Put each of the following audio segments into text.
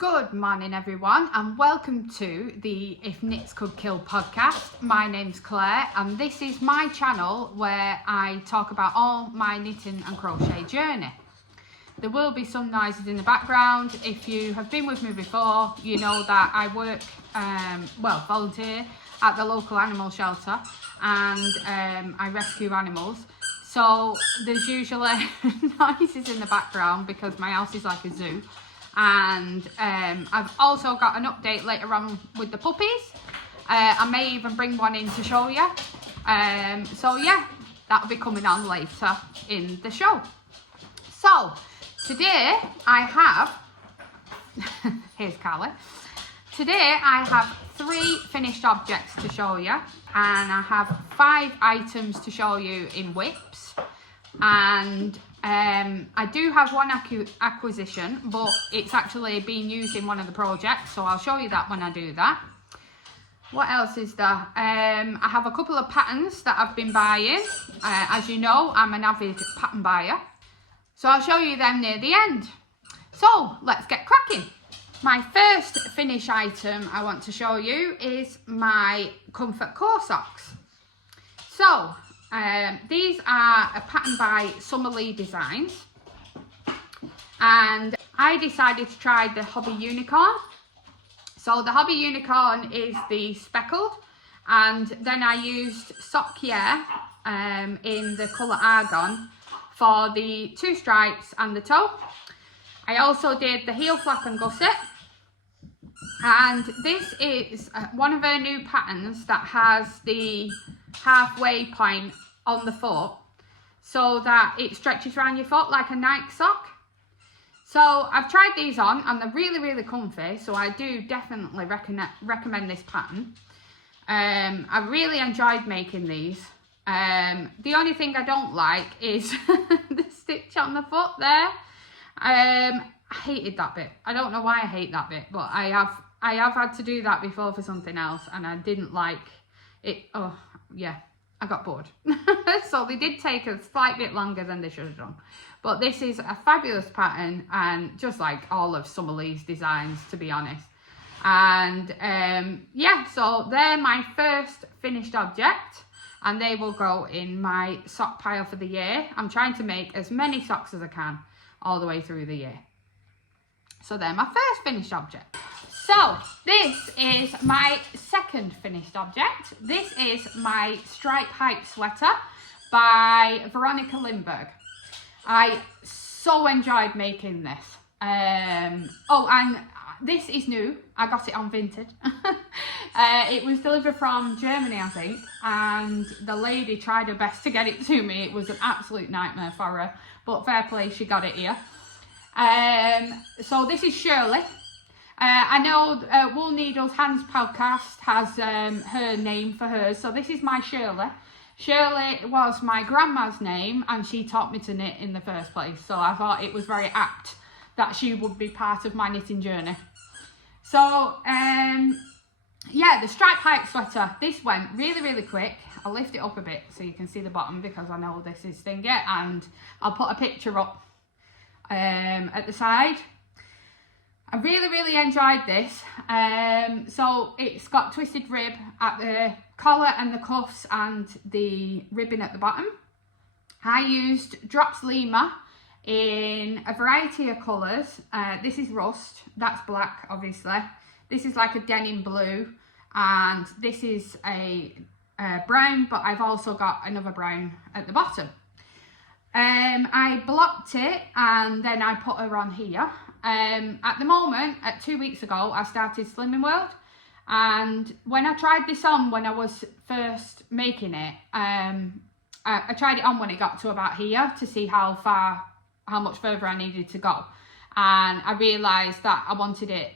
Good morning everyone, and welcome to the If Knits Could Kill podcast. My name's Claire and this is my channel where I talk about all my knitting and crochet journey. There will be some noises in the background. If you have been with me before, you know that I work, volunteer at the local animal shelter, and I rescue animals. So there's usually noises in the background because my house is like a zoo. And I've also got an update later on with the puppies. I may even bring one in to show you. So yeah, that'll be coming on later in the show. So today I have, here's Carly. Today I have 3 finished objects to show you, and I have 5 items to show you in whips, and I do have one acquisition, but it's actually being used in one of the projects, so I'll show you that when I do that. What else is there? I have a couple of patterns that I've been buying. As you know, I'm an avid pattern buyer, so I'll show you them near the end. So let's get cracking. My first finish item I want to show you is my Comfort Core socks. So these are a pattern by Vera Designs, and I decided to try the Hobby Unicorn. So the Hobby Unicorn is the speckled, and then I used Sock Yeah in the colour Argon for the 2 stripes and the toe. I also did the heel flap and gusset, and this is one of her new patterns that has the halfway point on the foot so that it stretches around your foot like a Nike sock. So I've tried these on and they're really comfy, so I do definitely recommend this pattern. I really enjoyed making these. The only thing I don't like is the stitch on the foot there. I hated that bit. I don't know why I hate that bit, but I have had to do that before for something else and I didn't like it. Oh yeah, I got bored. So they did take a slight bit longer than they should have done, but this is a fabulous pattern, and just like all of Vera Designs, to be honest. And yeah, so they're my first finished object, and they will go in my sock pile for the year. I'm trying to make as many socks as I can all the way through the year. So they're my first finished object. So this is my second finished object. This is my Stripe Hype sweater by Veronica Lindberg. I so enjoyed making this. Oh, and this is new. I got it on Vinted. It was delivered from Germany, I think, and the lady tried her best to get it to me. It was an absolute nightmare for her, but fair play, she got it here. So this is Shirley. I know Wool Needles Hands podcast has her name for hers, so this is my Shirley. Shirley was my grandma's name, and she taught me to knit in the first place, so I thought it was very apt that she would be part of my knitting journey. So yeah, the Stripe Hype sweater, this went really quick. I'll lift it up a bit so you can see the bottom, because I know this is thingy, and I'll put a picture up at the side. I really enjoyed this. So it's got twisted rib at the collar and the cuffs and the ribbon at the bottom. I used Drops Lima in a variety of colours. This is rust, that's black obviously. This is like a denim blue, and this is a brown, but I've also got another brown at the bottom. I blocked it and then I put her on here. At the moment, 2 weeks ago, I started Slimming World, and when I tried this on when I was first making it, I tried it on when it got to about here to see how much further I needed to go, and I realised that I wanted it,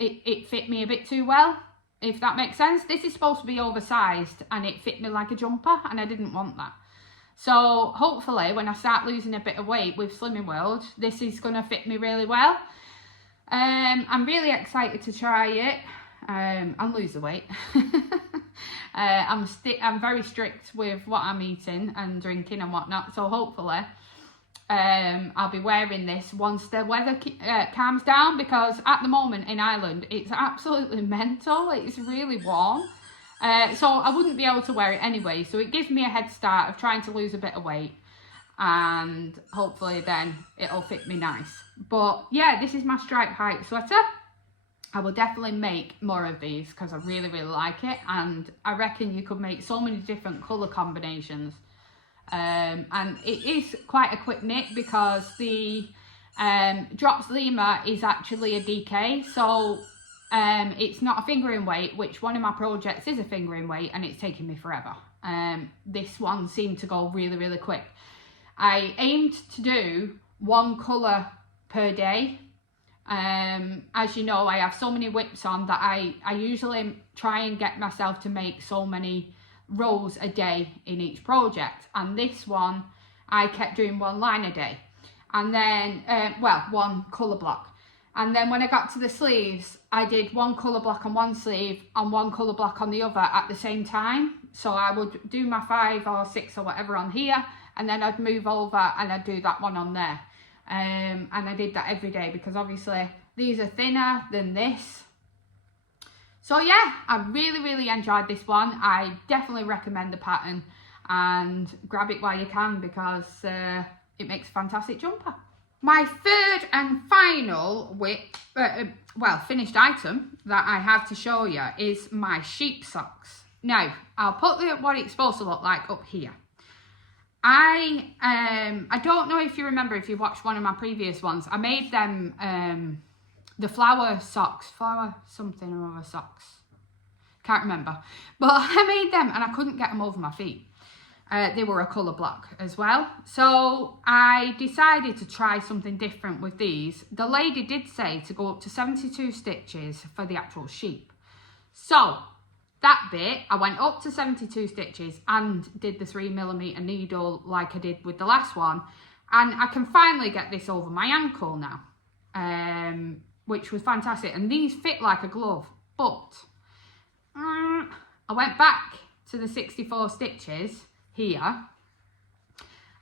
it fit me a bit too well, if that makes sense. This is supposed to be oversized and it fit me like a jumper, and I didn't want that. So hopefully when I start losing a bit of weight with Slimming World, this is going to fit me really well. I'm really excited to try it and lose the weight. I'm very strict with what I'm eating and drinking and whatnot, so hopefully I'll be wearing this once the weather calms down, because at the moment in Ireland it's absolutely mental. It's really warm, so I wouldn't be able to wear it anyway, so it gives me a head start of trying to lose a bit of weight, and hopefully then it'll fit me nice. But yeah, this is my stripe height sweater. I will definitely make more of these because I really like it, and I reckon you could make so many different colour combinations. And it is quite a quick knit because the Drops Lima is actually a DK, so it's not a fingering weight, which one of my projects is a fingering weight, and it's taking me forever. This one seemed to go really quick. I aimed to do one colour per day. As you know, I have so many whips on that I usually try and get myself to make so many rows a day in each project, and this one I kept doing one line a day, and then well, one colour block, and then when I got to the sleeves I did one colour block on one sleeve and one colour block on the other at the same time. So I would do my 5 or 6 or whatever on here, and then I'd move over and I'd do that one on there. And I did that every day because obviously these are thinner than this. So yeah, I really enjoyed this one. I definitely recommend the pattern, and grab it while you can because it makes a fantastic jumper. My third and final finished item that I have to show you is my sheep socks. Now, I'll put what it's supposed to look like up here. I don't know if you remember, if you watched one of my previous ones, I made them the flower socks, flower something or other socks, can't remember, but I made them and I couldn't get them over my feet. They were a colour block as well, so I decided to try something different with these. The lady did say to go up to 72 stitches for the actual sheep, so that bit I went up to 72 stitches and did the 3mm needle like I did with the last one, and I can finally get this over my ankle now, which was fantastic, and these fit like a glove. But I went back to the 64 stitches here,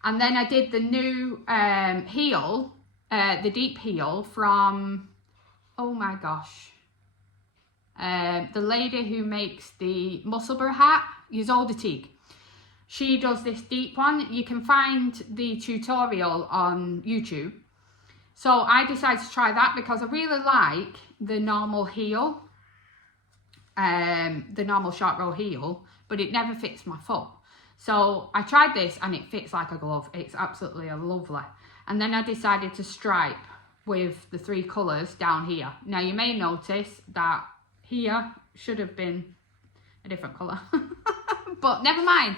and then I did the new heel, the deep heel from, oh my gosh, the lady who makes the Musselburgh hat, Ysolda Teague. She does this deep one. You can find the tutorial on YouTube. So I decided to try that because I really like the normal heel, the normal short row heel, but it never fits my foot. So I tried this and it fits like a glove. It's absolutely lovely. And then I decided to stripe with the 3 colours down here. Now you may notice that here should have been a different colour. But never mind.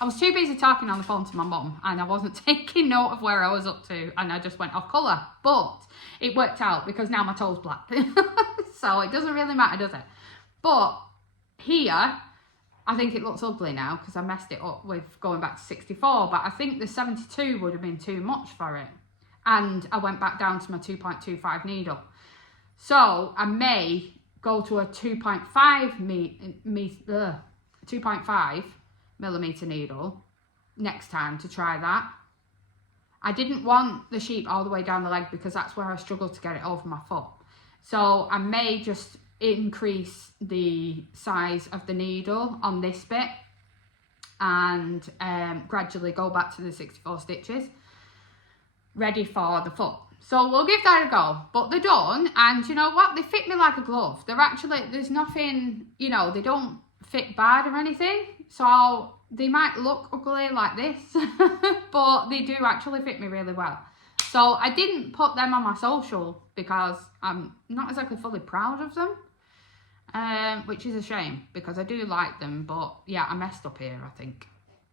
I was too busy talking on the phone to my mum and I wasn't taking note of where I was up to, and I just went off colour. But it worked out because now my toe's black. So it doesn't really matter, does it? But here, I think it looks ugly now because I messed it up with going back to 64. But I think the 72 would have been too much for it. And I went back down to my 2.25 needle. So I may go to a 2.5 millimeter needle next time to try that. I didn't want the sheep all the way down the leg because that's where I struggled to get it over my foot. So I may just increase the size of the needle on this bit and gradually go back to the 64 stitches ready for the foot. So we'll give that a go. But they're done, and you know what, they fit me like a glove. They're actually, there's nothing, you know, they don't fit bad or anything, so they might look ugly like this but they do actually fit me really well. So I didn't put them on my social because I'm not exactly fully proud of them, which is a shame because I do like them, but yeah, I messed up here I think.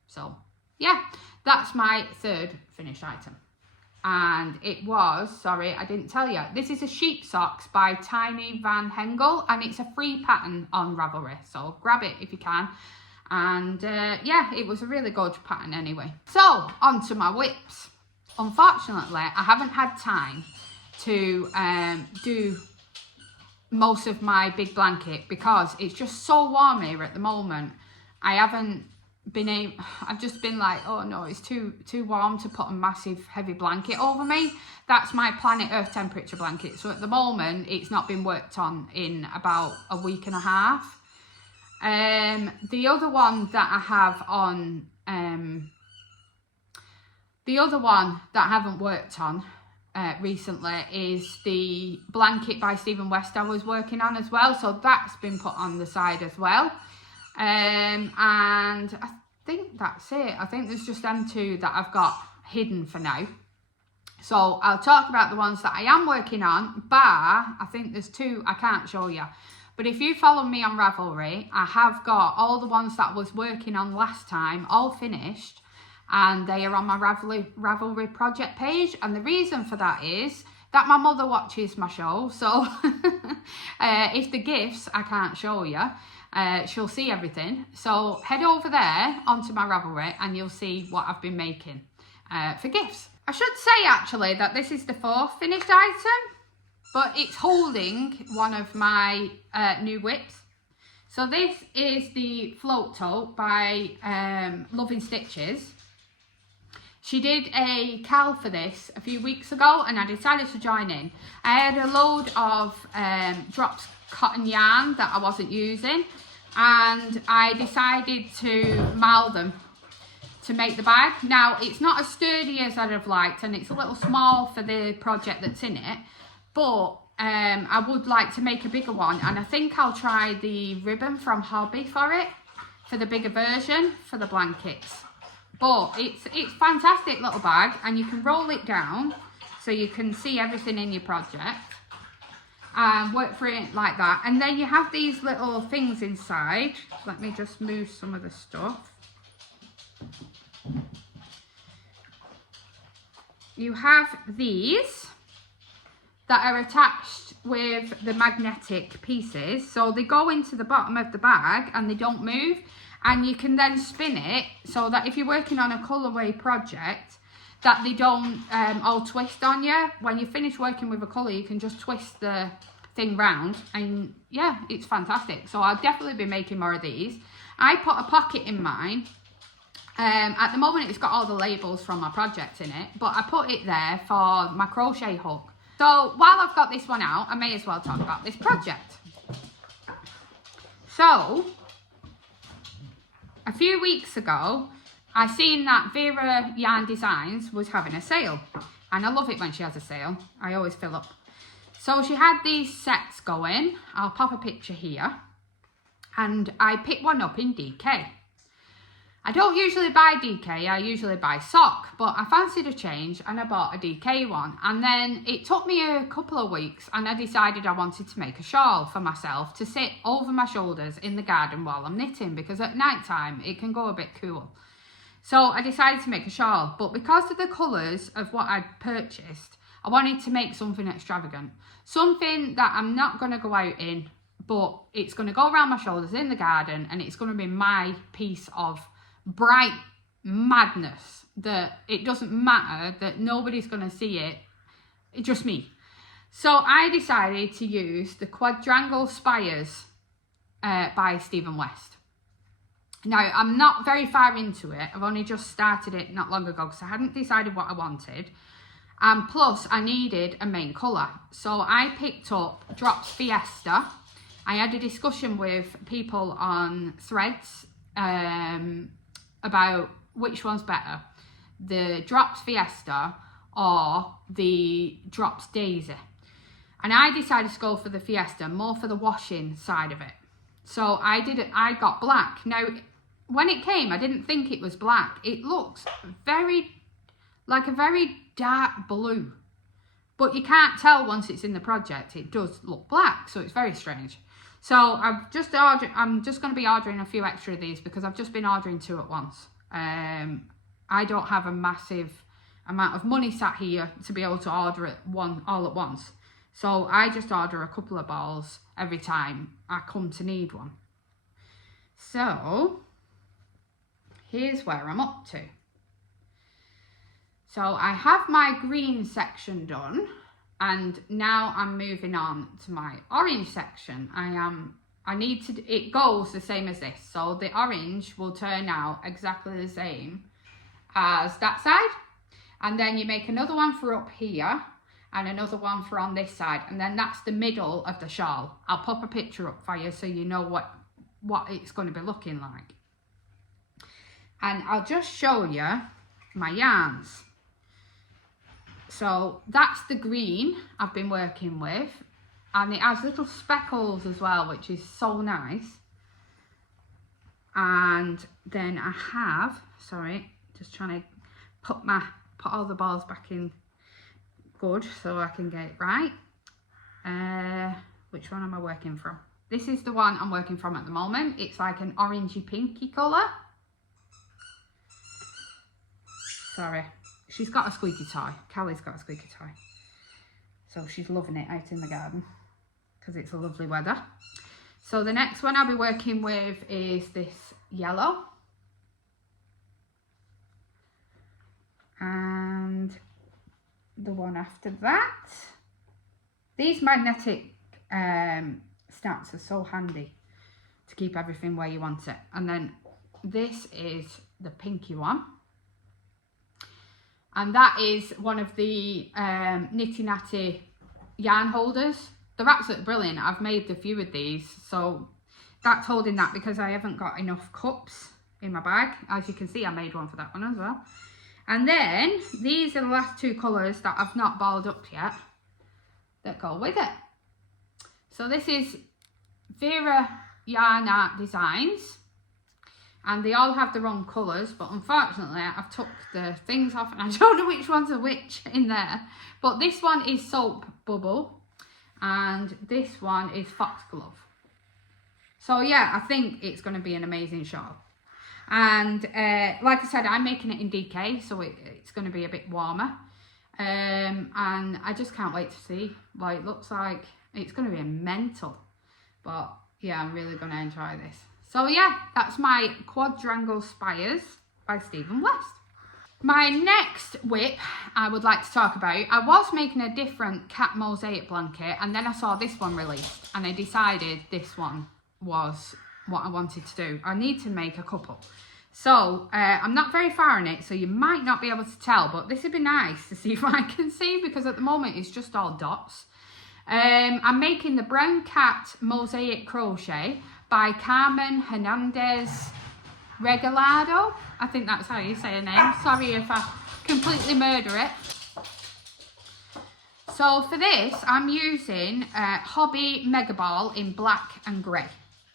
So yeah, that's my third finished item. And it was, sorry, I didn't tell you, this is a sheep socks by Tiny Van Hengel, and it's a free pattern on Ravelry, so grab it if you can. And yeah, it was a really good pattern anyway. So on to my whips. Unfortunately, I haven't had time to do most of my big blanket because it's just so warm here at the moment. I haven't I've just been like, oh no, it's too warm to put a massive heavy blanket over me. That's my planet Earth temperature blanket. So at the moment, it's not been worked on in about a week and a half. The other one that I have on, the other one that I haven't worked on recently is the blanket by Stephen West I was working on as well. So that's been put on the side as well. And I think that's it. I think there's just them two that I've got hidden for now. So I'll talk about the ones that I am working on, I think there's two I can't show you. But if you follow me on Ravelry, I have got all the ones that I was working on last time, all finished. And they are on my Ravelry project page. And the reason for that is that my mother watches my show. So if the gifts I can't show you, she'll see everything. So head over there onto my Ravelry and you'll see what I've been making for gifts. I should say actually that this is the fourth finished item, but it's holding one of my new whips. So this is the float tote by Loving Stitches. She did a cal for this a few weeks ago and I decided to join in. I had a load of drops cotton yarn that I wasn't using and I decided to mail them to make the bag. Now it's not as sturdy as I'd have liked and it's a little small for the project that's in it, but I would like to make a bigger one and I think I'll try the ribbon from Hobby for it, for the bigger version for the blankets. But it's fantastic little bag and you can roll it down so you can see everything in your project and work through it like that. And then you have these little things inside. Let me just move some of the stuff. You have these that are attached with the magnetic pieces. So they go into the bottom of the bag and they don't move. And you can then spin it so that if you're working on a colourway project, that they don't all twist on you. When you finish working with a colour, you can just twist the thing round. And yeah, it's fantastic. So I'll definitely be making more of these. I put a pocket in mine. At the moment, it's got all the labels from my project in it. But I put it there for my crochet hook. So while I've got this one out, I may as well talk about this project. So a few weeks ago, I seen that Vera Yarn Designs was having a sale. And I love it when she has a sale. I always fill up. So she had these sets going. I'll pop a picture here. And I picked one up in DK. I don't usually buy DK, I usually buy sock. But I fancied a change and I bought a DK one. And then it took me a couple of weeks and I decided I wanted to make a shawl for myself to sit over my shoulders in the garden while I'm knitting. Because at night time it can go a bit cool. So I decided to make a shawl. But because of the colours of what I'd purchased, I wanted to make something extravagant. Something that I'm not going to go out in, but it's going to go around my shoulders in the garden. And it's going to be my piece of bright madness, that it doesn't matter, that nobody's going to see it, it's just me. So I decided to use the Quadrangle Spires by Stephen West. Now I'm not very far into it, I've only just started it not long ago because I hadn't decided what I wanted, and plus I needed a main colour. So I picked up Drops Fiesta. I had a discussion with people on Threads about which one's better, the Drops Fiesta or the Drops Daisy. And I decided to go for the Fiesta, more for the washing side of it. So I got black. Now, when it came, I didn't think it was black. It looks like a very dark blue. But you can't tell once it's in the project. It does look black, so it's very strange. So I'm just going to be ordering a few extra of these because I've just been ordering 2 at once. I don't have a massive amount of money sat here to be able to order it all at once. So I just order a couple of balls every time I come to need one. So here's where I'm up to. So I have my green section done. And now I'm moving on to my orange section. I am it goes the same as this. So the orange will turn out exactly the same as that side. And then you make another one for up here and another one for on this side. And then that's the middle of the shawl. I'll pop a picture up for you so you know what it's going to be looking like. And I'll just show you my yarns. So that's the green I've been working with, and it has little speckles as well, which is so nice. And then I have, sorry, just trying to put all the balls back in good so I can get it right. Which one am I working from? This is the one I'm working from at the moment. It's like an orangey pinky colour. Sorry. She's got a squeaky toy. Callie's got a squeaky toy. So she's loving it out in the garden because it's a lovely weather. So the next one I'll be working with is this yellow. And the one after that. These magnetic snaps are so handy to keep everything where you want it. And then this is the pinky one. And that is one of the Nitty Natty yarn holders. They're absolutely brilliant. I've made a few of these. So that's holding that because I haven't got enough cups in my bag. As you can see, I made one for that one as well. And then these are the last two colours that I've not balled up yet that go with it. So this is Vera Yarn Designs. And they all have their own colours, but unfortunately I've took the things off and I don't know which ones are which in there. But this one is Soap Bubble and this one is Foxglove. So yeah, I think it's going to be an amazing shawl. And like I said, I'm making it in DK, so it's going to be a bit warmer. And I just can't wait to see what it looks like. It's going to be mental. But yeah, I'm really going to enjoy this. So yeah, that's my Quadrangle Spires by Stephen West. My next whip I would like to talk about, I was making a different cat mosaic blanket and then I saw this one released and I decided this one was what I wanted to do. I need to make a couple. So I'm not very far in it, so you might not be able to tell, but this would be nice to see if I can see because at the moment it's just all dots. I'm making the Brown Cat Mosaic Crochet by Carmen Hernandez Regalado. I think that's how you say her name. Sorry if I completely murder it. So for this, I'm using Hobby Mega Ball in black and grey.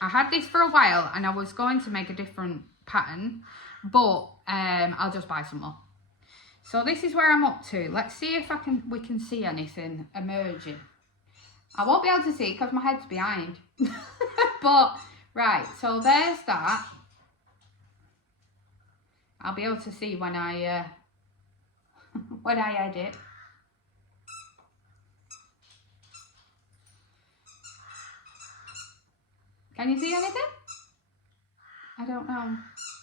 I had this for a while and I was going to make a different pattern, but I'll just buy some more. So this is where I'm up to. Let's see if we can see anything emerging. I won't be able to see because my head's behind. But, right, so there's that. I'll be able to see when I edit. Can you see anything? I don't know.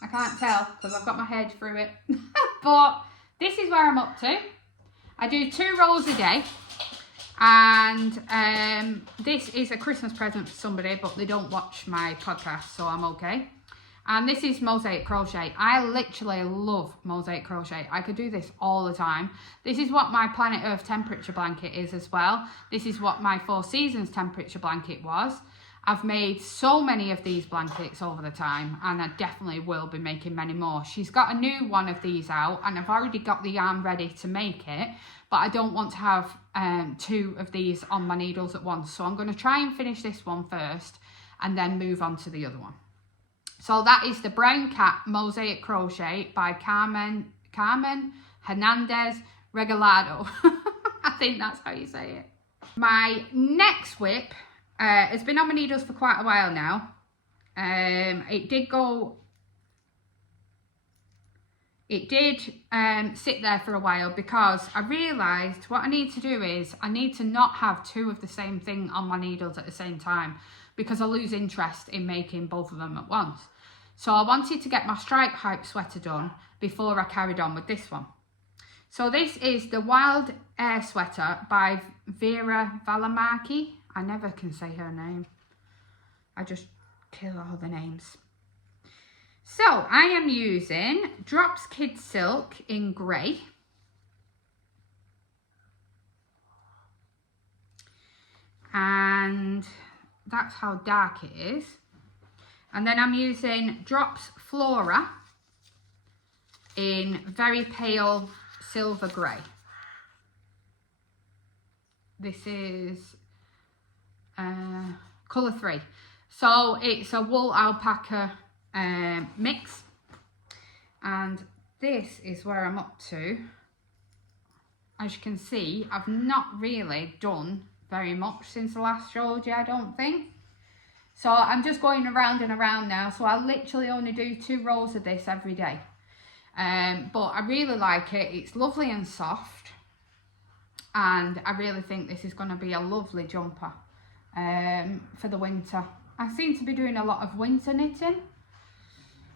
I can't tell because I've got my head through it. But this is where I'm up to. I do 2 rows a day. And this is a Christmas present for somebody, but they don't watch my podcast, so I'm okay. And this is mosaic crochet. I literally love mosaic crochet. I could do this all the time. This is what my Planet Earth temperature blanket is as well. This is what my 4 Seasons temperature blanket was. I've made so many of these blankets over the time, and I definitely will be making many more. She's got a new one of these out, and I've already got the yarn ready to make it, but I don't want to have 2 of these on my needles at once. So I'm going to try and finish this one first, and then move on to the other one. So that is the Brown Cat Mosaic Crochet by Carmen Hernandez Regalado. I think that's how you say it. My next whip has been on my needles for quite a while now. It did sit there for a while because I realised what I need to do is I need to not have 2 of the same thing on my needles at the same time because I lose interest in making both of them at once. So I wanted to get my Stripe Hype sweater done before I carried on with this one. So this is the Wild Air Sweater by Vera Yarns. I never can say her name. I just kill all the names. So I am using Drops Kid Silk in grey. And that's how dark it is. And then I'm using Drops Flora in very pale silver grey. This is colour 3. So it's a wool alpaca mix. And this is where I'm up to. As you can see, I've not really done very much since the last showed you, I don't think. So I'm just going around and around now. So I literally only do 2 rows of this every day. But I really like it. It's lovely and soft. And I really think this is going to be a lovely jumper for the winter. I seem to be doing a lot of winter knitting,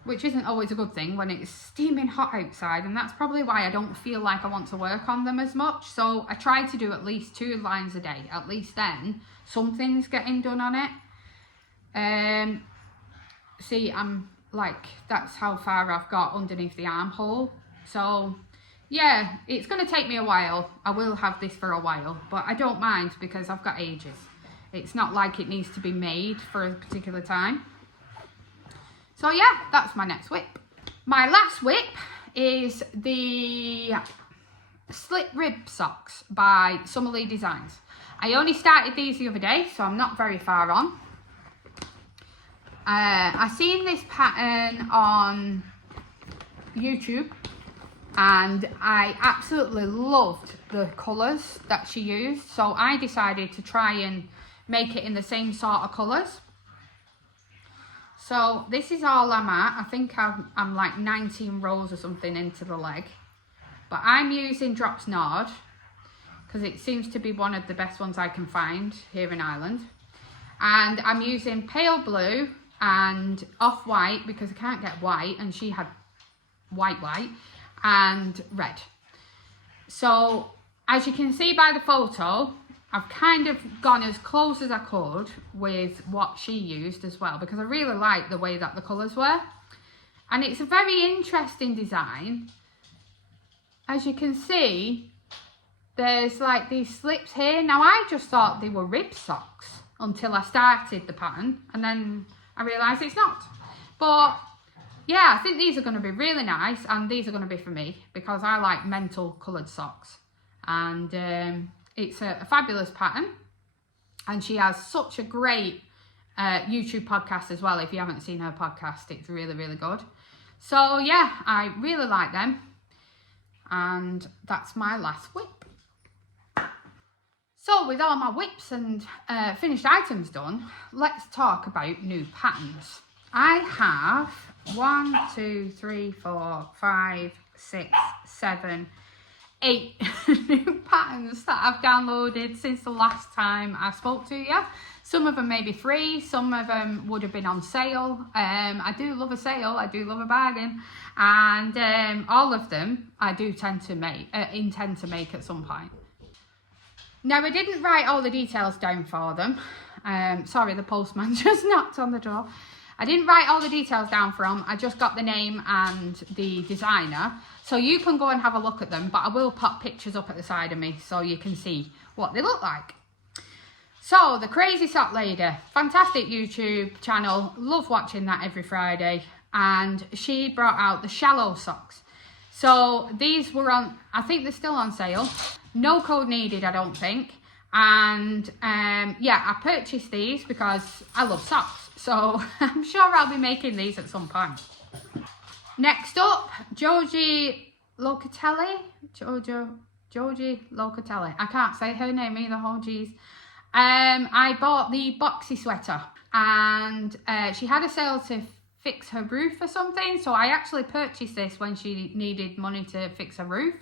which isn't always a good thing when it's steaming hot outside, and that's probably why I don't feel like I want to work on them as much. So I try to do at least 2 lines a day, at least then something's getting done on it. See, I'm like, that's how far I've got underneath the armhole. So yeah, it's going to take me a while. I will have this for a while, but I don't mind because I've got ages. It's not like it needs to be made for a particular time. So yeah, that's my next whip. My last whip is the Slip Rib Socks by Vera Designs. I only started these the other day, so I'm not very far on. I seen this pattern on YouTube and I absolutely loved the colours that she used. So I decided to try and make it in the same sort of colours. So this is all I'm at. I think I'm like 19 rows or something into the leg. But I'm using Drops Nord because it seems to be one of the best ones I can find here in Ireland. And I'm using pale blue and off-white because I can't get white, and she had white and red. So as you can see by the photo, I've kind of gone as close as I could with what she used as well, because I really like the way that the colours were. And it's a very interesting design. As you can see, there's like these slips here. Now I just thought they were rib socks until I started the pattern, and then I realised it's not. But yeah, I think these are going to be really nice, and these are going to be for me because I like mental coloured socks. And it's a fabulous pattern, and she has such a great YouTube podcast as well. If you haven't seen her podcast, it's really, really good. So yeah, I really like them, and that's my last whip. So with all my whips and finished items done, let's talk about new patterns. I have 1, 2, 3, 4, 5, 6, 7, 8 new patterns that I've downloaded since the last time I spoke to you. Some of them may be free, some of them would have been on sale. I do love a sale, I do love a bargain, and all of them I do intend to make at some point. Now I didn't write all the details down for them. Sorry, the postman just knocked on the door. I didn't write all the details down for them. I just got the name and the designer. So you can go and have a look at them, but I will pop pictures up at the side of me so you can see what they look like. So the Crazy Sock Lady, fantastic YouTube channel. Love watching that every Friday. And she brought out the shallow socks. So these were on, I think they're still on sale. No code needed, I don't think. And yeah, I purchased these because I love socks. So I'm sure I'll be making these at some point. Next up, Georgie Locatelli. Georgie Locatelli. I can't say her name either, oh geez. I bought the boxy sweater, and she had a sale to fix her roof or something. So I actually purchased this when she needed money to fix her roof.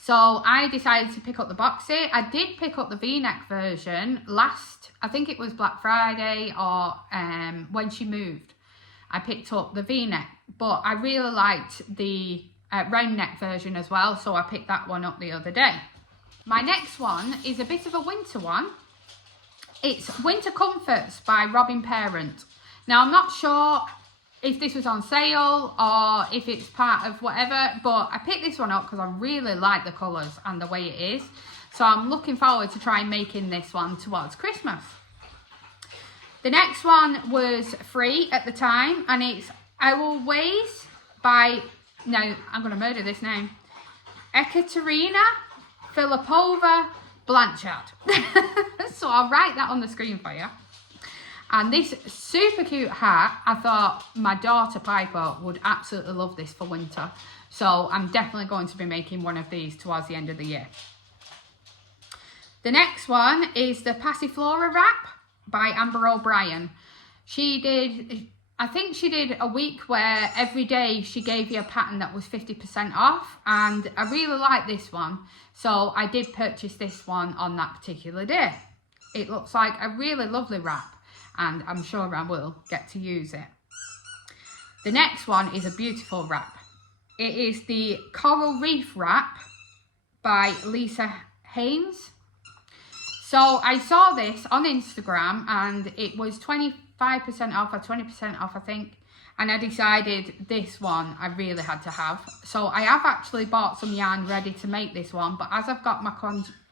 So I decided to pick up the boxy. I did pick up the V-neck version last, I think it was Black Friday or when she moved. I picked up the V-neck, but I really liked the round neck version as well, so I picked that one up the other day. My next one is a bit of a winter one. It's Winter Comforts by Robin Parent. Now, I'm not sure if this was on sale or if it's part of whatever, but I picked this one up because I really like the colours and the way it is. So I'm looking forward to trying making this one towards Christmas. The next one was free at the time, and it's Our Ways by, now I'm going to murder this name, Ekaterina Filipova Blanchard. So I'll write that on the screen for you. And this super cute hat, I thought my daughter Piper would absolutely love this for winter. So I'm definitely going to be making one of these towards the end of the year. The next one is the Passiflora wrap by Amber O'Brien. She did, I think she did a week where every day she gave you a pattern that was 50% off, and I really like this one, so I did purchase this one on that particular day. It looks like a really lovely wrap, and I'm sure I will get to use it. The next one is a beautiful wrap. It is the Coral Reef wrap by Lisa Haynes. So I saw this on Instagram and it was 25% off or 20% off, I think. And I decided this one I really had to have. So I have actually bought some yarn ready to make this one. But as I've got my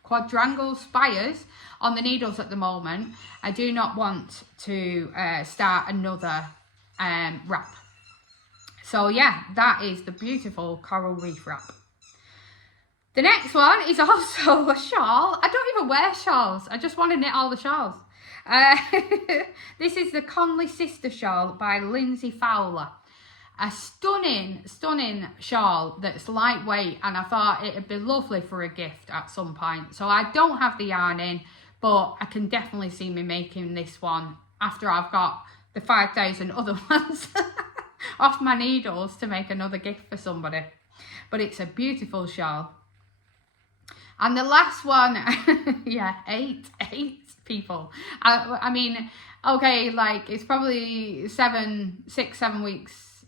quadrangle spires on the needles at the moment, I do not want to start another wrap. So yeah, that is the beautiful Coral Reef wrap. The next one is also a shawl. I don't even wear shawls. I just want to knit all the shawls. This is the Conley Sister shawl by Lindsay Fowler. A stunning, stunning shawl that's lightweight, and I thought it'd be lovely for a gift at some point. So I don't have the yarn in, but I can definitely see me making this one after I've got the 5,000 other ones off my needles to make another gift for somebody. But it's a beautiful shawl. And the last one, yeah, eight people. I mean, okay, like it's probably 6, 7 weeks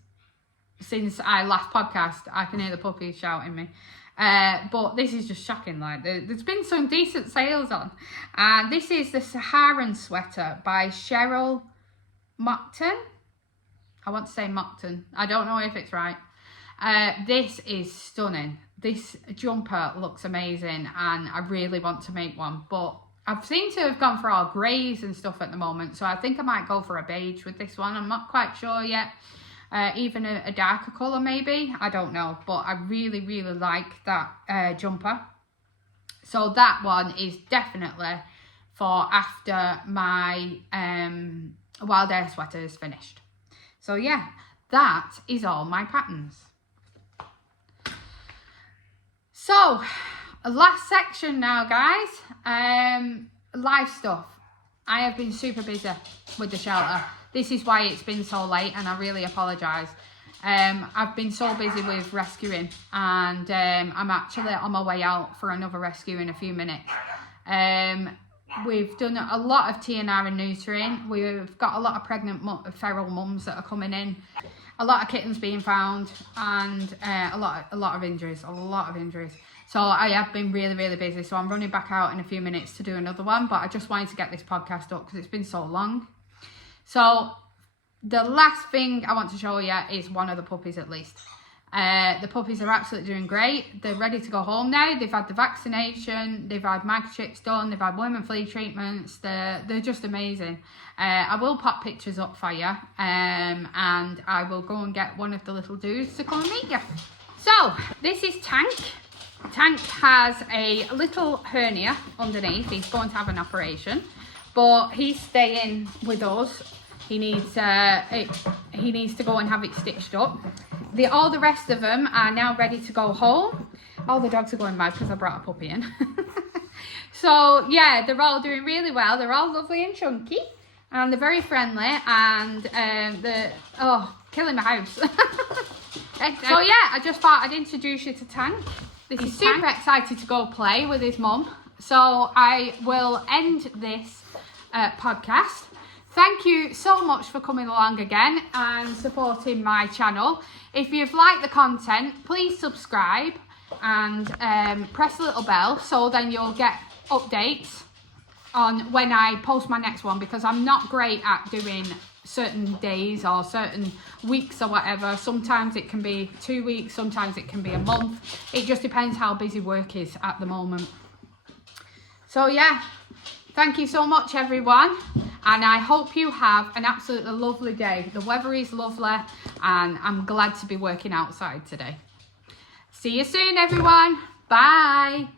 since I last podcast. I can hear the puppies shouting me. But this is just shocking. Like there's been some decent sales on. And this is the Saharan sweater by Cheryl Mockton. I want to say Mockton. I don't know if it's right. This is stunning. This jumper looks amazing and I really want to make one, but I seem to have gone for all greys and stuff at the moment, so I think I might go for a beige with this one. I'm not quite sure yet. Even a darker colour maybe, I don't know, but I really, really like that jumper. So that one is definitely for after my Wild Air sweater is finished. So yeah, that is all my patterns. So, last section now, guys. Live stuff. I have been super busy with the shelter. This is why it's been so late, and I really apologise. I've been so busy with rescuing, and I'm actually on my way out for another rescue in a few minutes. We've done a lot of TNR and neutering. We've got a lot of pregnant feral mums that are coming in. A lot of kittens being found, and a lot of injuries, So I have been really, really busy. So I'm running back out in a few minutes to do another one, but I just wanted to get this podcast up because it's been so long. So the last thing I want to show you is one of the puppies at least. The puppies are absolutely doing great. They're ready to go home now. They've had the vaccination, they've had microchips done, they've had worm and flea treatments. They're just amazing. I will pop pictures up for you, and I will go and get one of the little dudes to come and meet you. So this is Tank. Tank has a little hernia underneath. He's going to have an operation, but he's staying with us. He needs to go and have it stitched up. All the rest of them are now ready to go home. All the dogs are going mad because I brought a puppy in. So yeah, they're all doing really well. They're all lovely and chunky, and they're very friendly, and they're killing my house. So yeah, I just thought I'd introduce you to Tank. He's super excited to go play with his mum. So I will end this podcast. Thank you so much for coming along again and supporting my channel. If you've liked the content, please subscribe and press the little bell so then you'll get updates on when I post my next one, because I'm not great at doing certain days or certain weeks or whatever. Sometimes it can be 2 weeks, sometimes it can be a month. It just depends how busy work is at the moment. So yeah, thank you so much everyone, and I hope you have an absolutely lovely day. The weather is lovely and I'm glad to be working outside today. See you soon everyone. Bye.